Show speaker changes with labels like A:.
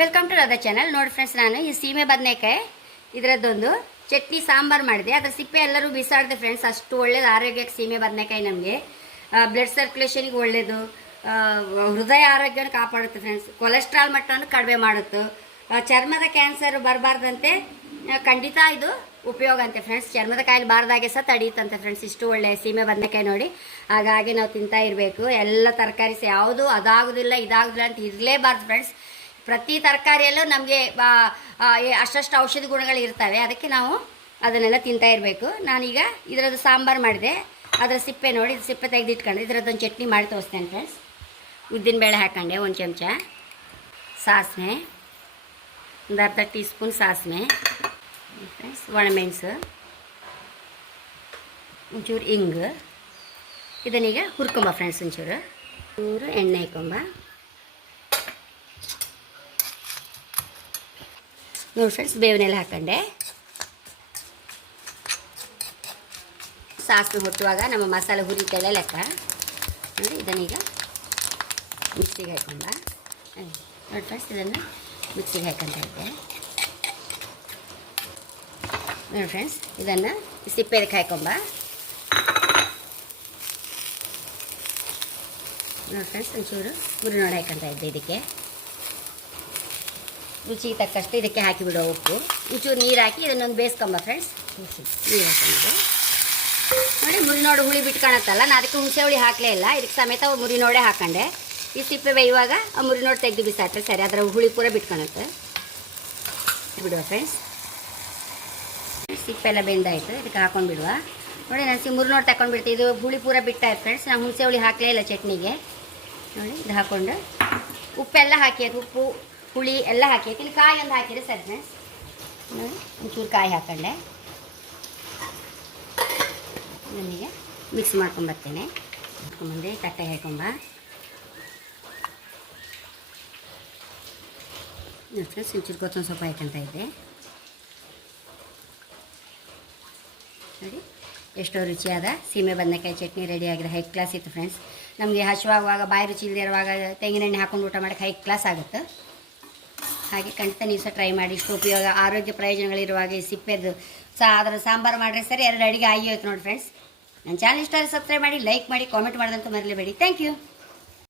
A: Welcome to Radha channel ನೋಡಿ friends ನಾನು ಈ ಸೀಮೆ ಬದನೆಕಾಯಿ, ಇದರದ್ದೊಂದು ಚಟ್ನಿ ಸಾಂಬಾರು ಮಾಡಿದೆ. ಅದರ ಸಿಪ್ಪೆ ಎಲ್ಲರೂ ಬಿಸಾಡಿದೆ ಫ್ರೆಂಡ್ಸ್ ಅಷ್ಟು ಒಳ್ಳೇದು ಆರೋಗ್ಯಕ್ಕೆ ಸೀಮೆ ಬದನೆಕಾಯಿ ನಮಗೆ. ಬ್ಲಡ್ ಸರ್ಕ್ಯುಲೇಷನ್ಗೆ ಒಳ್ಳೆಯದು ಹೃದಯ ಆರೋಗ್ಯನ ಕಾಪಾಡುತ್ತೆ ಫ್ರೆಂಡ್ಸ್ ಕೊಲೆಸ್ಟ್ರಾಲ್ ಮಟ್ಟವನ್ನು ಕಡಿಮೆ ಮಾಡುತ್ತೆ. ಚರ್ಮದ ಕ್ಯಾನ್ಸರ್ ಬರಬಾರ್ದಂತೆ ಖಂಡಿತ ಇದು ಉಪಯೋಗ ಅಂತೆ ಫ್ರೆಂಡ್ಸ್ ಚರ್ಮದ ಕಾಯಿಲೆ ಬಾರ್ದಾಗೆ ಸಹ ತಡೀತಂತೆ ಫ್ರೆಂಡ್ಸ್ ಇಷ್ಟು ಒಳ್ಳೆ ಸೀಮೆ ಬದನೆಕಾಯಿ ನೋಡಿ. ಹಾಗಾಗಿ ನಾವು ತಿಂತಾ ಇರಬೇಕು. ಎಲ್ಲ ತರಕಾರಿ ಸಹ ಯಾವುದು ಅದಾಗೋದಿಲ್ಲ, ಇದಾಗೋದಿಲ್ಲ ಅಂತ ಇರಲೇಬಾರ್ದು ಫ್ರೆಂಡ್ಸ್ ಪ್ರತಿ ತರಕಾರಿಯಲ್ಲೂ ನಮಗೆ ಅಷ್ಟಷ್ಟು ಔಷಧಿ ಗುಣಗಳು ಇರ್ತವೆ. ಅದಕ್ಕೆ ನಾವು ಅದನ್ನೆಲ್ಲ ತಿಂತಾ ಇರಬೇಕು. ನಾನೀಗ ಇದರದ್ದು ಸಾಂಬಾರು ಮಾಡಿದೆ. ಅದರ ಸಿಪ್ಪೆ ನೋಡಿ ಇದು ಸಿಪ್ಪೆ ತೆಗೆದಿಟ್ಕೊಂಡು ಇದರದ್ದೊಂದು ಚಟ್ನಿ ಮಾಡಿ ತೋರಿಸ್ತೇನೆ ಫ್ರೆಂಡ್ಸ್ ಉದ್ದಿನಬೇಳೆ ಹಾಕೊಂಡೆ, ಒಂದು ಚಮಚ. ಸಾಸಿವೆ, ಒಂದು ಅರ್ಧ ಟೀ ಸ್ಪೂನ್ ಸಾಸಿವೆ. ಫ್ರೆಂಡ್ಸ್ ಒಣಮೆಣಸು. ಒಂಚೂರು ಇಂಗು. ಇದನ್ನೀಗ ಹುರ್ಕೊಂಬ ಫ್ರೆಂಡ್ಸ್ ಒಂಚೂರು. ಚೂರು ಎಣ್ಣೆ ಹಾಕೊಂಬ. ನೋಡಿ ಫ್ರೆಂಡ್ಸ್ ಬೇವಿನೆಲ್ಲ ಹಾಕೊಂಡೆ. ಸಾಸಿವೆ ಹುಟ್ಟುವಾಗ ನಮ್ಮ ಮಸಾಲೆ ಹುರಿತಾಳೆ ಲೆಕ್ಕ. ನೋಡಿ ಇದನ್ನೀಗ ಮಿಕ್ಸಿಗೆ ಹಾಕೊಂಡ. ನೋಡಿ ಫ್ರೆಂಡ್ಸ್ ಇದನ್ನು ಮಿಕ್ಸಿಗೆ ಹಾಕೊಂತ ಇದ್ದೆ. ನೋಡಿ ಫ್ರೆಂಡ್ಸ್ ಇದನ್ನು ಸಿಪ್ಪೆದಕ್ಕೆ ಹಾಕೊಂಬ. ನೋಡಿ ಫ್ರೆಂಡ್ಸ್ ಒಂಚೂರು ಮುರಿ ನೋಡಿ ಹಾಕೊಂತ ಇದ್ದೆ ಇದಕ್ಕೆ. ರುಚಿಗೆ ತಕ್ಕಷ್ಟು ಇದಕ್ಕೆ ಹಾಕಿಬಿಡೋ ಉಪ್ಪು. ಒಂಚೂರು ನೀರು ಹಾಕಿ ಇದನ್ನೊಂದು ಬೇಯಿಸ್ಕೊಂಬ ಫ್ರೆಂಡ್ಸ್ ನೀರು ಹಾಕೊಂಡು ನೋಡಿ, ಮುರಿನೋಡು ಹುಳಿ ಬಿಟ್ಕೊಳತ್ತಲ್ಲ ನಾನು ಅದಕ್ಕೆ ಹುಣಸೆ ಹುಳಿ ಹಾಕಲೇ ಇಲ್ಲ. ಇದಕ್ಕೆ ಸಮೇತ ಮುರಿನೋಡೆ ಹಾಕೊಂಡೆ. ಈ ಸಿಪ್ಪೆ ಬೇಯುವಾಗ ಆ ಮುರಿನೋಡು ತೆಗೆದು ಬಿಸಾಟ್ರೆ ಸರಿ, ಅದರ ಹುಳಿ ಪೂರ ಬಿಟ್ಕೊಳತ್ತೆ. ಬಿಡುವ ಫ್ರೆಂಡ್ಸ್ ಸಿಪ್ಪೆ ಎಲ್ಲ ಬೆಂದಾಯಿತು, ಇದಕ್ಕೆ ಹಾಕೊಂಡು ಬಿಡುವ. ನೋಡಿ, ನಾನು ಸಿ ಮುರಿನೋಡು ತಗೊಂಡು ಬಿಡ್ತೀನಿ. ಇದು ಹುಳಿ ಪೂರ ಬಿಟ್ಟಾಯ್ತು ಫ್ರೆಂಡ್ಸ್ ನಾನು ಹುಣಸೆ ಹುಳಿ ಹಾಕಲೇ ಇಲ್ಲ ಚಟ್ನಿಗೆ. ನೋಡಿ, ಇದು ಹಾಕ್ಕೊಂಡು ಉಪ್ಪೆಲ್ಲ ಹಾಕಿ ಅದು ಉಪ್ಪು ಹುಳಿ ಎಲ್ಲ ಹಾಕಿ ಇಲ್ಲಿ ಕಾಯಿ ಒಂದು ಹಾಕಿರಿ ನೋಡಿ, ಒಂಚೂರು ಕಾಯಿ ಹಾಕೊಂಡೆ. ನನಗೆ ಮಿಕ್ಸ್ ಮಾಡ್ಕೊಂಬರ್ತೇನೆ ಮುಂದೆ ತಟ್ಟೆ ಹಾಕೊಂಬ ಫ್ರೆಂಡ್ಸ್ ಒಂಚೂರು ಕೊತ್ತಂಬರಿ ಸೊಪ್ಪು ಹಾಕೊಂತ ಇದ್ದೆ. ನೋಡಿ, ಎಷ್ಟೋ ರುಚಿಯಾದ ಸೀಮೆ ಬದನೆಕಾಯಿ ಚಟ್ನಿ ರೆಡಿ ಆಗಿದೆ ಹೈ ಕ್ಲಾಸ್ ಇತ್ತು ಫ್ರೆಂಡ್ಸ್ ನಮಗೆ ಹಸುವಾಗುವಾಗ ಬಾಯಿ ರುಚಿ ಇಲ್ಲದೆ ಇರುವಾಗ ತೆಂಗಿನೆಣ್ಣೆ ಹಾಕೊಂಡು ಊಟ ಮಾಡೋಕ್ಕೆ ಹೈ ಕ್ಲಾಸ್ ಆಗುತ್ತೆ. ಹಾಗೆ ಖಂಡಿತ ನೀವು ಸಹ ಟ್ರೈ ಮಾಡಿ, ಇಷ್ಟು ಉಪಯೋಗ, ಆರೋಗ್ಯ ಪ್ರಯೋಜನಗಳಿರುವಾಗ ಈ ಸಿಪ್ಪೆದು ಸಹ ಅದರ ಸಾಂಬಾರು ಮಾಡಿದ್ರೆ ಸರಿ, ಎರಡು ಅಡಿಗೆ ಆಗಿ ಹೋಯ್ತು ನೋಡಿ ಫ್ರೆಂಡ್ಸ್ ನನ್ನ ಚಾನಲ್ ಇಷ್ಟ ಸಬ್ಸ್ಕ್ರೈಬ್ ಮಾಡಿ ಲೈಕ್ ಮಾಡಿ ಕಾಮೆಂಟ್ ಮಾಡೋದಂತೂ ಮರಲೇಬೇಡಿ. Thank you